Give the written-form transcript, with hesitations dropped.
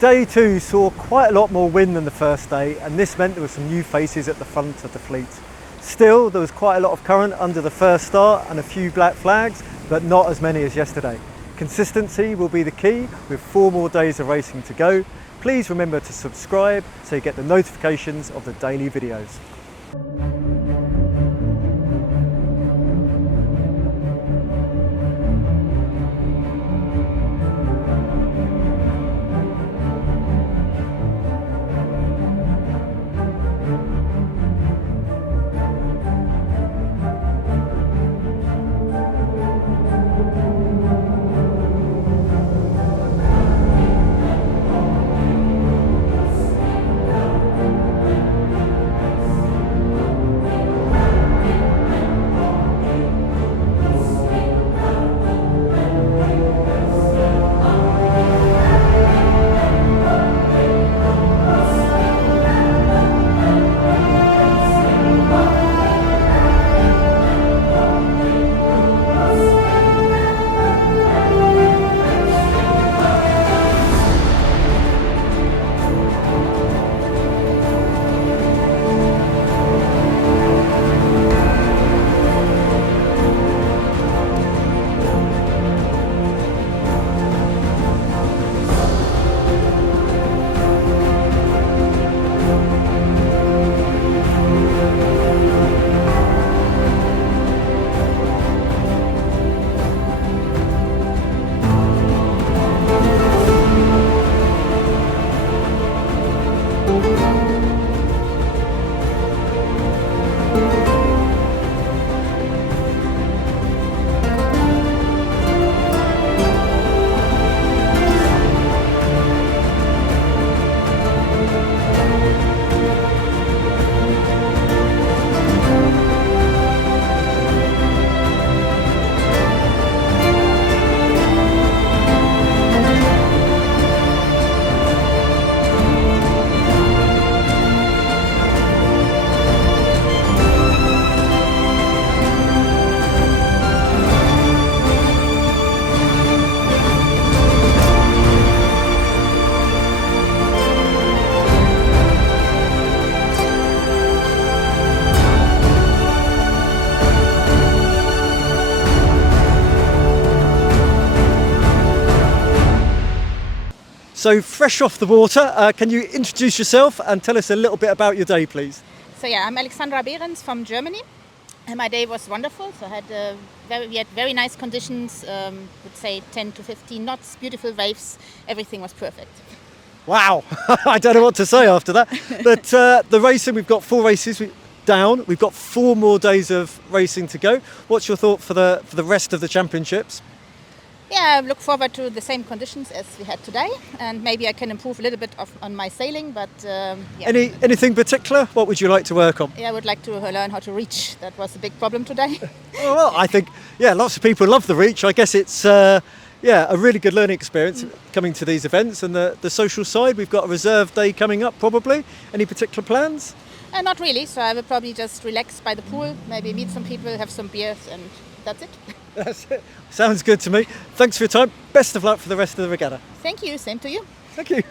Day 2 saw quite a lot more wind than the first day, and this meant there were some new faces at the front of the fleet. Still, there was quite a lot of current under the first start and a few black flags, but not as many as yesterday. Consistency will be the key with 4 more days of racing to go. Please remember to subscribe so you get the notifications of the daily videos. So fresh off the water, can you introduce yourself and tell us a little bit about your day, please? So yeah, I'm Alexandra Behrens from Germany, and my day was wonderful. So we had very nice conditions, would say 10 to 15 knots, beautiful waves, everything was perfect. Wow, I don't know what to say after that. But the racing, we've got 4 races down, we've got 4 more days of racing to go. What's your thought for the rest of the championships? Yeah, I look forward to the same conditions as we had today, and maybe I can improve a little bit on my sailing, but yeah. Anything particular? What would you like to work on? Yeah, I would like to learn how to reach. That was a big problem today. Oh, well, I think, yeah, lots of people love the reach. I guess it's, a really good learning experience coming to these events. And the social side, we've got a reserve day coming up probably. Any particular plans? Not really, so I will probably just relax by the pool, maybe meet some people, have some beers, and that's it. That's it. Sounds good to me. Thanks for your time. Best of luck for the rest of the regatta. Thank you, same to you. Thank you.